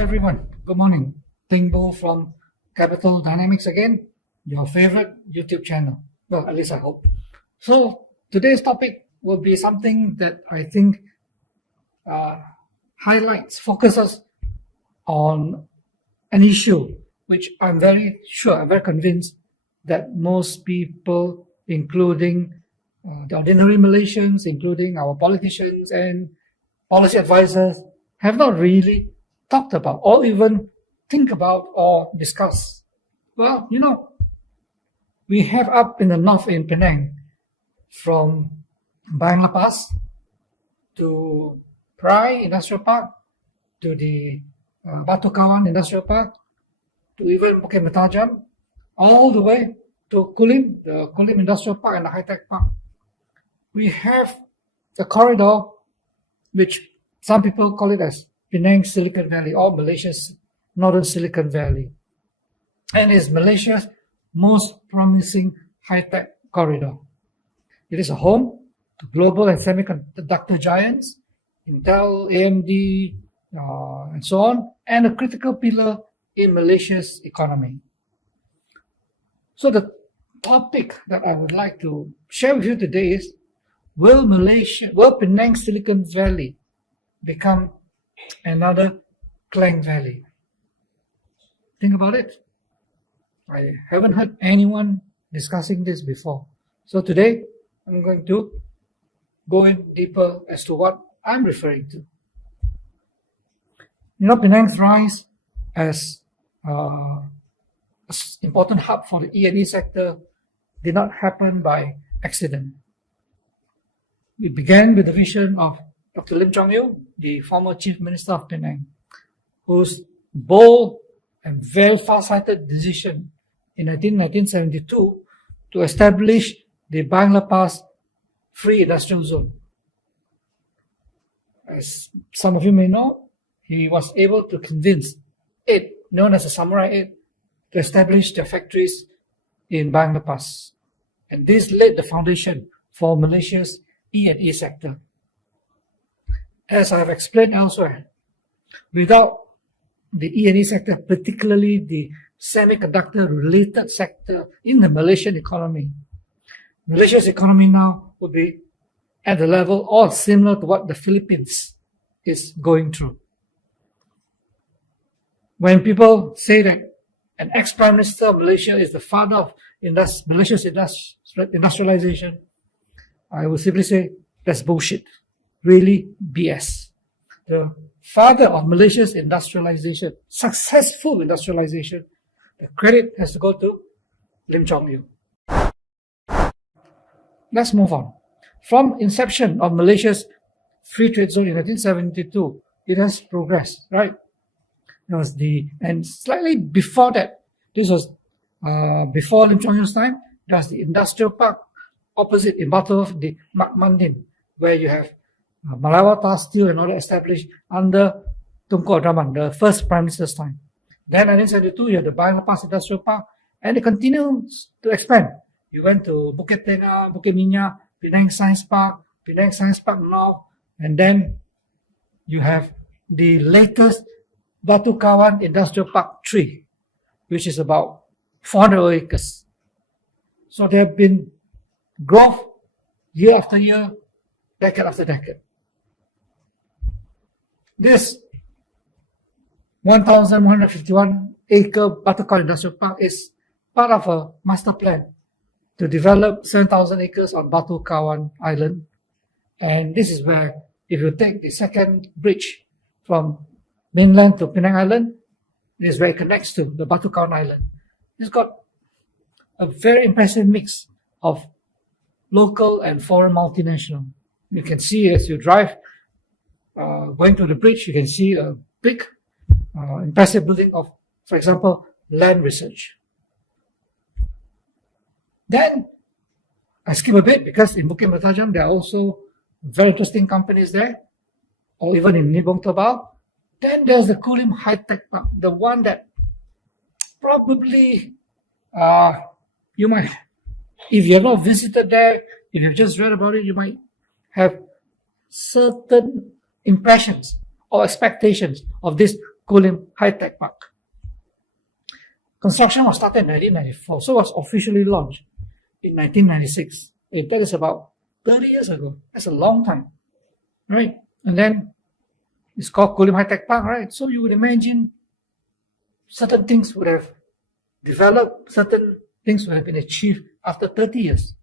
everyone. Good morning. Teng Boo from Capital Dynamics again, your favorite YouTube channel. Well, at least I hope. So today's topic will be something that I think focuses on an issue which I'm very convinced that most people, including the ordinary Malaysians, including our politicians and policy advisors, have not really talked about or even think about or discuss. Well, we have up in the north in Penang, from Bayang Lepas to Prai Industrial Park to the Batu Kawan Industrial Park to even Bukit Metajam, all the way to Kulim, the Kulim Industrial Park and the High Tech Park. We have the corridor, which some people call it as Penang Silicon Valley or Malaysia's Northern Silicon Valley, and is Malaysia's most promising high-tech corridor. It is a home to global and semiconductor giants, Intel, AMD, and so on, and a critical pillar in Malaysia's economy. So the topic that I would like to share with you today is, will Penang Silicon Valley become another Klang Valley? Think about it. I haven't heard anyone discussing this before. So today, I'm going to go in deeper as to what I'm referring to. Penang's rise as an important hub for the E&E sector did not happen by accident. It began with the vision of Dr. Lim Chong-yu, the former Chief Minister of Penang, whose bold and very far-sighted decision in 1972 to establish the Bayang Lepas Free Industrial Zone. As some of you may know, he was able to convince 8, known as the Samurai 8, to establish their factories in Bayang Lepas. And this laid the foundation for Malaysia's E&E sector. As I have explained elsewhere, without the E&E sector, particularly the semiconductor-related sector in the Malaysian economy, Malaysia's economy now would be at the level or similar to what the Philippines is going through. When people say that an ex-Prime Minister of Malaysia is the father of Malaysia's industrialization, I would simply say that's bullshit. Really BS. The father of Malaysia's industrialization, successful industrialization, the credit has to go to Lim Chong-yu. Let's move on. From inception of Malaysia's free trade zone in 1972, it has progressed, right? And slightly before that, this was before Lim Chong-yu's time, there was the industrial park opposite in Batu, the Mak Mandin, where you have Malawata Steel and all that established under Tunku Abdul the first Prime Minister's time. Then 1972, you have the Bayang Lepas Industrial Park, and it continues to expand. You went to Bukit Tengah, Bukit Minyak, Penang Science Park North, and then you have the latest Batu Kawan Industrial Park 3, which is about 400 acres. So there have been growth year after year, decade after decade. This 1,151 acre Batu Kawan Industrial Park is part of a master plan to develop 7,000 acres on Batu Kawan Island. And this is where, if you take the second bridge from mainland to Penang Island, this is where it connects to the Batu Kawan Island. It's got a very impressive mix of local and foreign multinational. You can see as you drive, going to the bridge, you can see a big, impressive building of, for example, land research. Then, I skip a bit because in Bukit Metajam, there are also very interesting companies there, or even in Nibong Tobau. Then there's the Kulim High Tech Park, the one that probably you might, if you have not visited there, if you've just read about it, you might have certain impressions or expectations of this Kulim High-Tech Park. Construction was started in 1994, so was officially launched in 1996. That is about 30 years ago. That's a long time, right? And then it's called Kulim High-Tech Park, right? So you would imagine certain things would have developed, certain things would have been achieved after 30 years.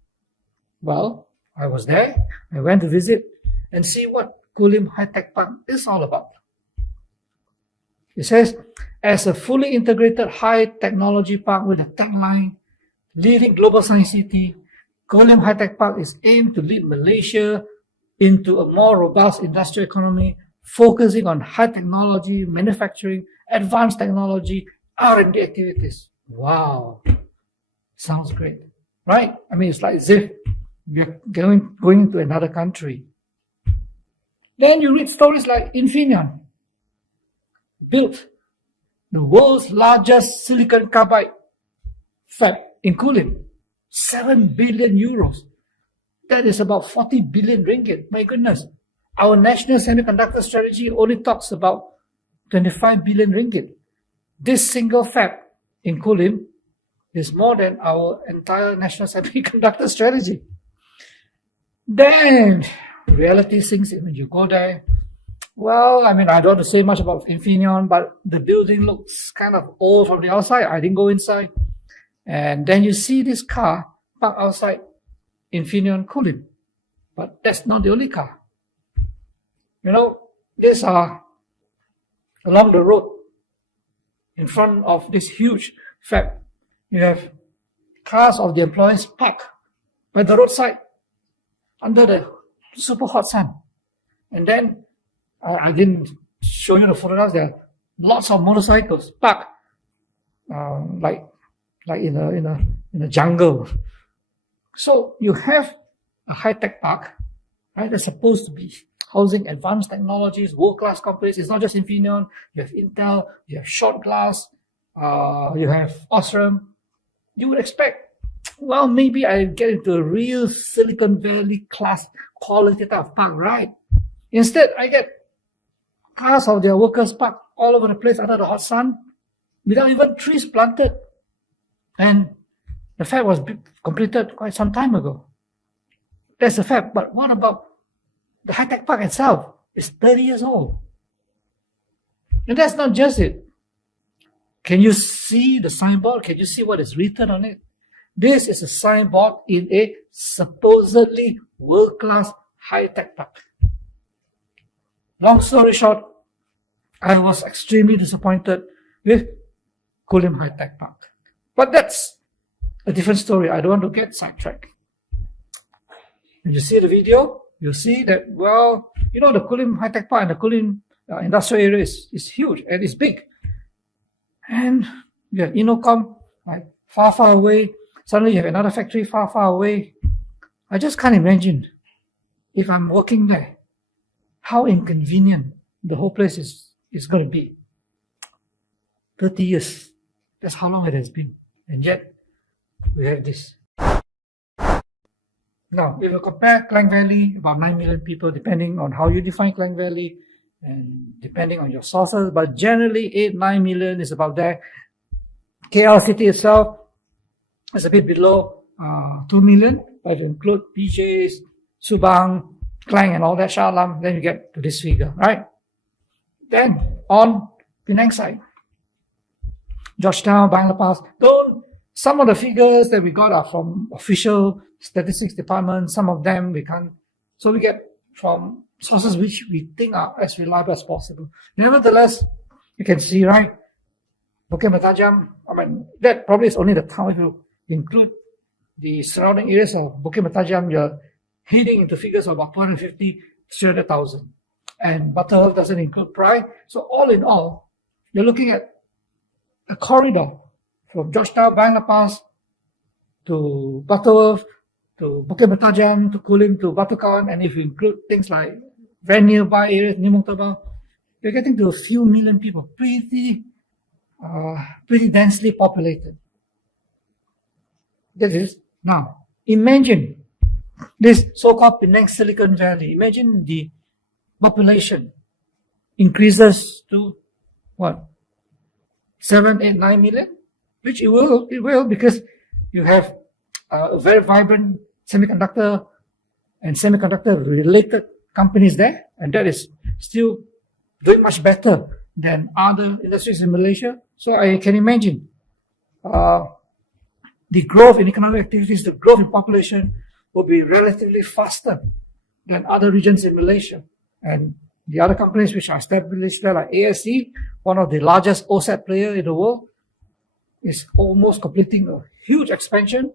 Well, I was there. I went to visit and see what Kulim High-Tech Park is all about. It says, as a fully integrated high-technology park with a tagline, leading global science city, Kulim High-Tech Park is aimed to lead Malaysia into a more robust industrial economy, focusing on high technology, manufacturing, advanced technology, R&D activities. Wow. Sounds great, right? I mean, it's like as if we're going to another country. Then you read stories like Infineon built the world's largest silicon carbide fab in Kulim, 7 billion euros. That is about 40 billion ringgit. My goodness. Our national semiconductor strategy only talks about 25 billion ringgit. This single fab in Kulim is more than our entire national semiconductor strategy. Then reality sinks in when you go there. Well, I mean, I don't want to say much about Infineon, but the building looks kind of old from the outside. I didn't go inside. And then you see this car parked outside Infineon Kulim. But that's not the only car. You know, these are along the road in front of this huge fab. You have cars of the employees parked by the roadside under the super hot sun. And then I didn't show you the photographs. There are lots of motorcycles parked, like in a jungle. So you have a high-tech park, right? That's supposed to be housing advanced technologies, world-class companies. It's not just Infineon. You have Intel, you have Short Glass, you have Osram. You would expect, well, maybe I get into a real Silicon Valley class quality type of park, right? Instead, I get cars of their workers parked all over the place under the hot sun without even trees planted. And the fab was completed quite some time ago. That's the fab. But what about the high-tech park itself? It's 30 years old. And that's not just it. Can you see the signboard? Can you see what is written on it? This is a signboard in a supposedly world-class high-tech park. Long story short, I was extremely disappointed with Kulim High-Tech Park. But that's a different story. I don't want to get sidetracked. When you see the video, you'll see that, well, you know, the Kulim High-Tech Park and the Kulim industrial area is huge and it's big. And you have Inocom, like far, far away. Suddenly you have another factory far, far away. I just can't imagine if I'm working there, how inconvenient the whole place is going to be. 30 years. That's how long it has been. And yet, we have this. Now, if you compare Klang Valley, about 9 million people, depending on how you define Klang Valley and depending on your sources, but generally 8-9 million is about there. KL city itself is a bit below 2 million, but if you include PJs, Subang, Klang and all that, Shah Alam, then you get to this figure, right? Then, on Penang side, Georgetown, Bangladesh, some of the figures that we got are from official statistics department. Some of them we can't. So we get from sources which we think are as reliable as possible. Nevertheless, you can see, right? Bukit Mertajam, I mean, that probably is only the town. If you include the surrounding areas of Bukit Mertajam, you're heading into figures of about 250, 300,000. And Batu doesn't include Prai. So all in all, you're looking at a corridor from Georgetown, Bangladesh to Batu, to Bukit Mertajam, to Kulim, to Batu Kawan, and if you include things like very nearby areas, Nimung Tabang, you're getting to a few million people, pretty densely populated. That is, now, imagine this so-called Penang Silicon Valley. Imagine the population increases to what, 7, 8, 9 million, which it will because you have a very vibrant semiconductor and semiconductor related companies there, and that is still doing much better than other industries in Malaysia. So I can imagine the growth in economic activities, the growth in population will be relatively faster than other regions in Malaysia. And the other companies which are established there, like ASE, one of the largest OSAT player in the world, is almost completing a huge expansion,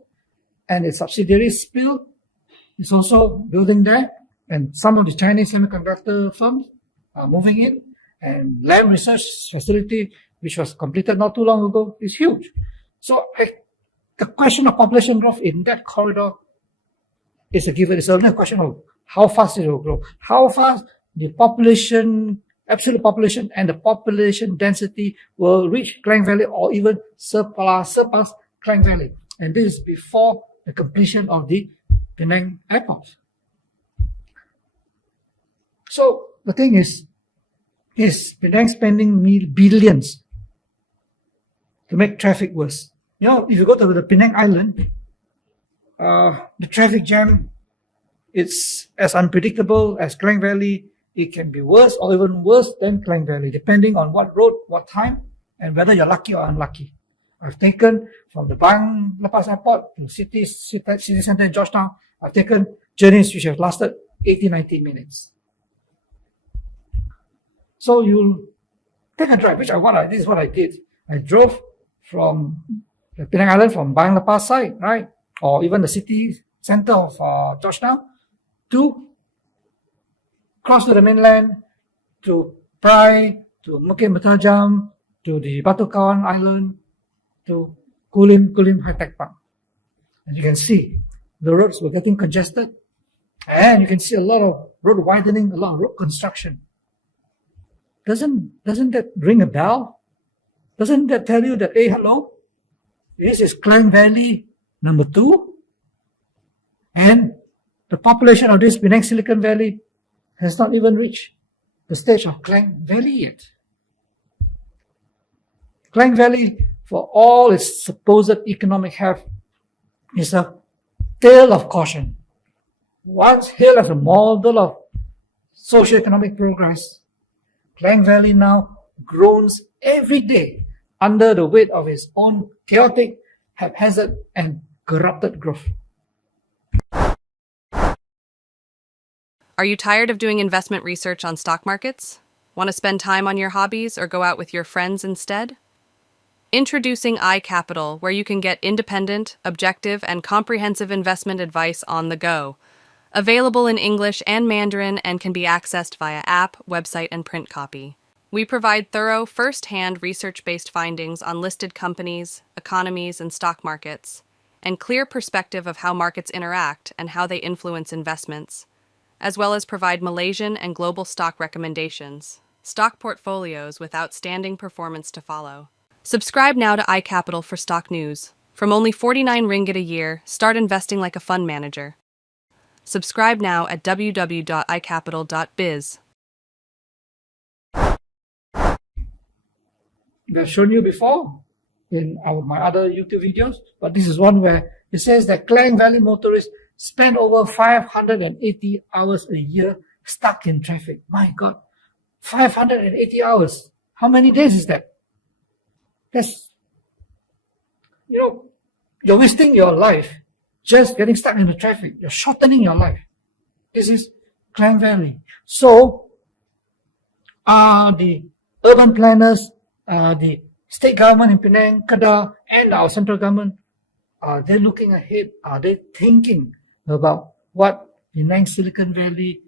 and its subsidiary Spill is also building there, and some of the Chinese semiconductor firms are moving in, and Lam Research Facility, which was completed not too long ago, is huge. So the question of population growth in that corridor is a given. It's only a question of how fast it will grow, how fast the population, absolute population, and the population density will reach Klang Valley or even surpass Klang Valley. And this is before the completion of the Penang Airport. So the thing is Penang spending billions to make traffic worse? You know, if you go to the Penang Island, the traffic jam, it's as unpredictable as Klang Valley. It can be worse or even worse than Klang Valley, depending on what road, what time, and whether you're lucky or unlucky. I've taken from the Bang Lepas Airport to city center in Georgetown, I've taken journeys which have lasted 80-90 minutes. So you take a drive, this is what I did. I drove from the Penang Island, from Bang Lepas side, right? Or even the city center of Georgetown, to cross to the mainland, to Prai, to Bukit Mertajam, to the Batu Kawan Island, to Kulim High Tech Park. And you can see the roads were getting congested, and you can see a lot of road widening, a lot of road construction. Doesn't that ring a bell? Doesn't that tell you that, hey, hello, this is Klang Valley number 2, and the population of this Penang Silicon Valley has not even reached the stage of Klang Valley yet. Klang Valley, for all its supposed economic heft, is a tale of caution. Once hailed as a model of socio-economic progress, Klang Valley now groans every day under the weight of its own chaotic, haphazard, and corrupted growth. Are you tired of doing investment research on stock markets? Want to spend time on your hobbies or go out with your friends instead? Introducing iCapital, where you can get independent, objective, and comprehensive investment advice on the go. Available in English and Mandarin and can be accessed via app, website, and print copy. We provide thorough, first-hand research-based findings on listed companies, economies, and stock markets, and clear perspective of how markets interact and how they influence investments, as well as provide Malaysian and global stock recommendations, stock portfolios with outstanding performance to follow. Subscribe now to iCapital for stock news. From only 49 ringgit a year, start investing like a fund manager. Subscribe now at www.icapital.biz. I've shown you before in my other YouTube videos, but this is one where it says that Klang Valley motorists spend over 580 hours a year stuck in traffic. My God, 580 hours. How many days is that? That's, you're wasting your life just getting stuck in the traffic. You're shortening your life. This is Klang Valley. So, the urban planners, the state government in Penang, Kedah, and our central government, are they looking ahead? Are they thinking about what Penang Silicon Valley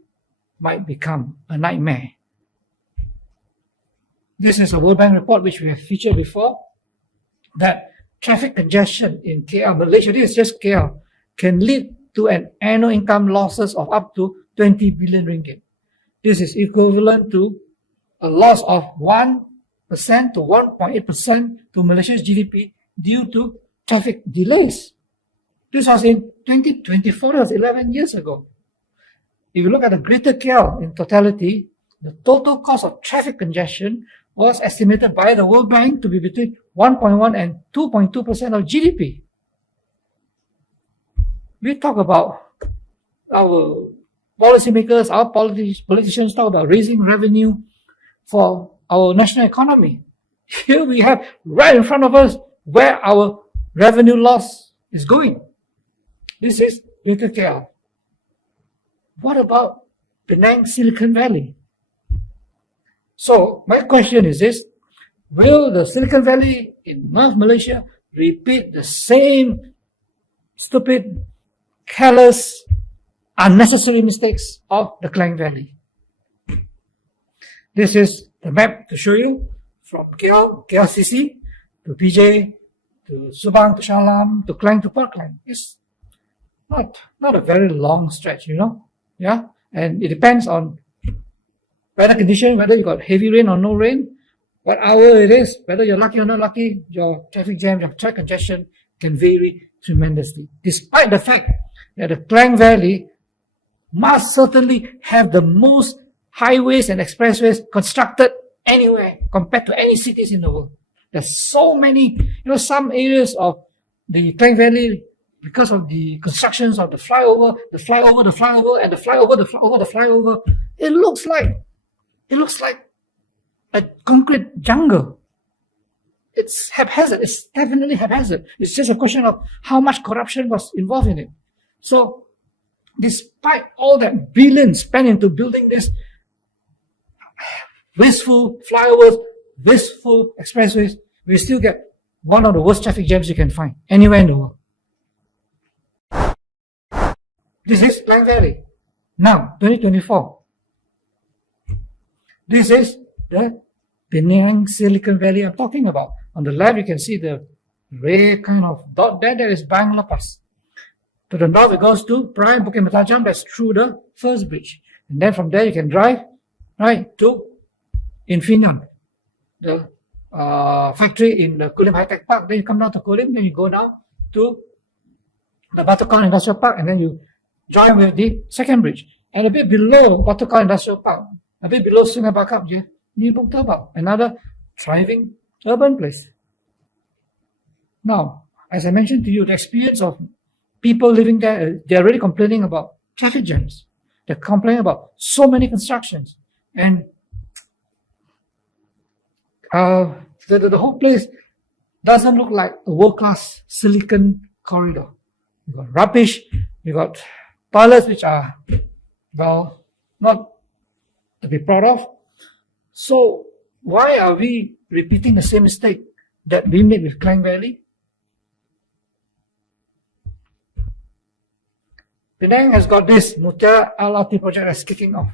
might become? A nightmare. This is a World Bank report which we have featured before, that traffic congestion in KL, Malaysia, this is just KL, can lead to an annual income losses of up to 20 billion ringgit. This is equivalent to a loss of 1% to 1.8% to Malaysia's GDP due to traffic delays. This was in 2024, that was 11 years ago. If you look at the Greater KL in totality, the total cost of traffic congestion was estimated by the World Bank to be between 1.1 and 2.2% of GDP. We talk about our policymakers, our politicians talk about raising revenue for our national economy. Here we have right in front of us where our revenue loss is going. This is Greater KL. What about Penang Silicon Valley? So my question is this: will the Silicon Valley in North Malaysia repeat the same stupid, careless, unnecessary mistakes of the Klang Valley? This is the map to show you from KL, KLCC, to PJ, to Subang, to Shalam, to Klang, to Parkland. It's not a very long stretch, yeah? And it depends on weather condition, whether you got heavy rain or no rain, what hour it is, whether you're lucky or not lucky, your traffic jam, your track congestion can vary tremendously. Despite the fact that the Klang Valley must certainly have the most highways and expressways constructed anywhere compared to any cities in the world. There's so many, some areas of the Klang Valley, because of the constructions of the flyover, and the flyover, it looks like a concrete jungle. It's haphazard. It's definitely haphazard. It's just a question of how much corruption was involved in it. So, despite all that billions spent into building this wasteful flyovers, wasteful expressways, we still get one of the worst traffic jams you can find anywhere in the world. This is Klang Valley. Now, 2024. This is the Penang Silicon Valley I'm talking about. On the left, you can see the red kind of dot there. That is Bang Lepas. To the north, it goes to Prime Bukit Matajam. That's through the first bridge. And then from there, you can drive right to Infineon, the factory in the Kulim High Tech Park. Then you come down to Kulim, then you go down to the Batu Industrial Park, and then you join with the second bridge. And a bit below Batu Industrial Park, a bit below Sungai Bakap, Nibung Terbak, another thriving urban place. Now, as I mentioned to you, the experience of people living there, they're really complaining about traffic jams. They're complaining about so many constructions. And the whole place doesn't look like a world-class silicon corridor. You got rubbish, you got toilets which are, well, not to be proud of. So why are we repeating the same mistake that we made with Klang Valley? Penang has got this Mutiara LRT project that's kicking off.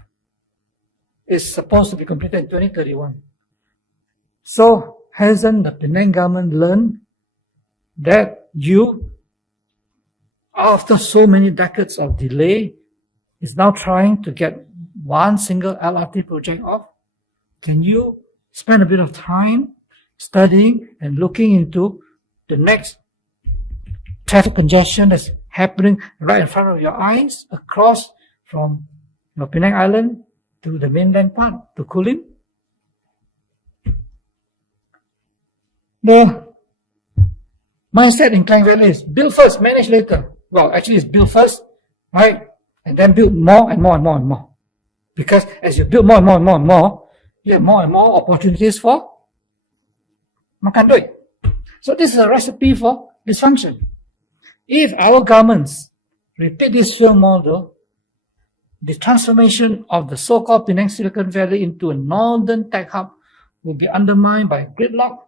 It's supposed to be completed in 2031. So hasn't the Penang government learned that you, after so many decades of delay, is now trying to get one single LRT project off? Can you spend a bit of time studying and looking into the next traffic congestion that's happening right in front of your eyes across from Penang Island to the mainland part, to Kulim? The mindset in Klang Valley is build first, manage later. Well, actually it's build first, right? And then build more and more and more and more. Because as you build more and more and more and more, you have more and more opportunities for makan duit. So this is a recipe for dysfunction. If our governments repeat this film model, the transformation of the so-called Penang Silicon Valley into a northern tech hub will be undermined by gridlock,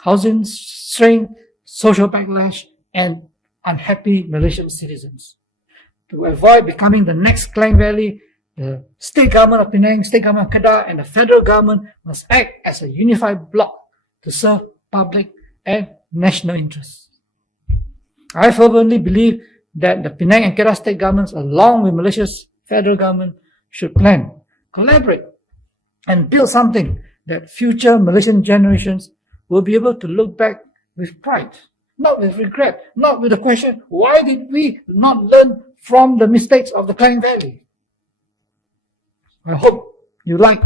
housing strain, social backlash, and unhappy Malaysian citizens. To avoid becoming the next Klang Valley, the state government of Penang, state government of Kedah, and the federal government must act as a unified bloc to serve public and national interests. I fervently believe that the Penang and Kedah state governments, along with Malaysia's federal government, should plan, collaborate, and build something that future Malaysian generations will be able to look back with pride, not with regret, not with the question, why did we not learn from the mistakes of the Klang Valley? I hope you like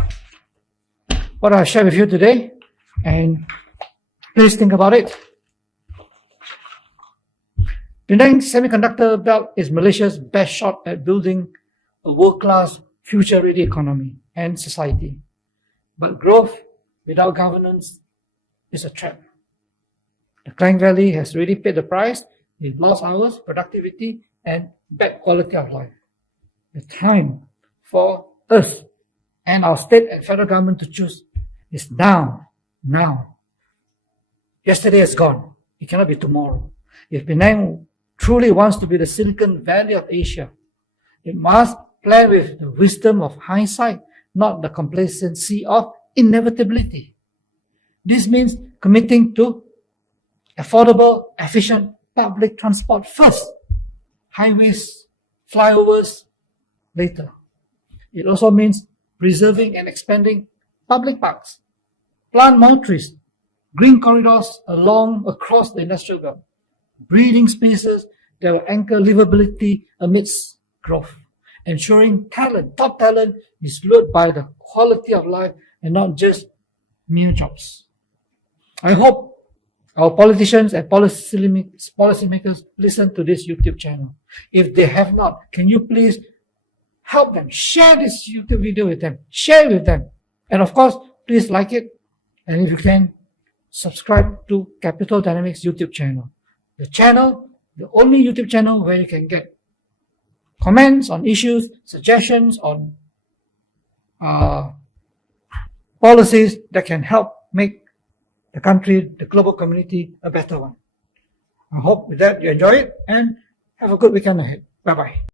what I shared with you today. And please think about it. Penang Semiconductor Belt is Malaysia's best shot at building a world-class, future-ready economy and society. But growth without governance is a trap. The Klang Valley has already paid the price with lost hours, productivity, and bad quality of life. The time for us and our state and federal government to choose is now. Now. Yesterday is gone. It cannot be tomorrow. If Penang truly wants to be the Silicon Valley of Asia, it must plan with the wisdom of hindsight, not the complacency of inevitability. This means committing to affordable, efficient public transport first, highways, flyovers later. It also means preserving and expanding public parks, plant more trees, green corridors across the industrial belt, breathing spaces that will anchor livability amidst growth, ensuring top talent is lured by the quality of life and not just mere jobs. I hope our politicians and policymakers listen to this YouTube channel. If they have not, can you please help them? Share this YouTube video with them. Share it with them. And of course, please like it. And if you can, subscribe to Capital Dynamics YouTube channel. The only YouTube channel where you can get comments on issues, suggestions on policies that can help make the country, the global community, a better one. I hope with that you enjoy it and have a good weekend ahead. Bye-bye.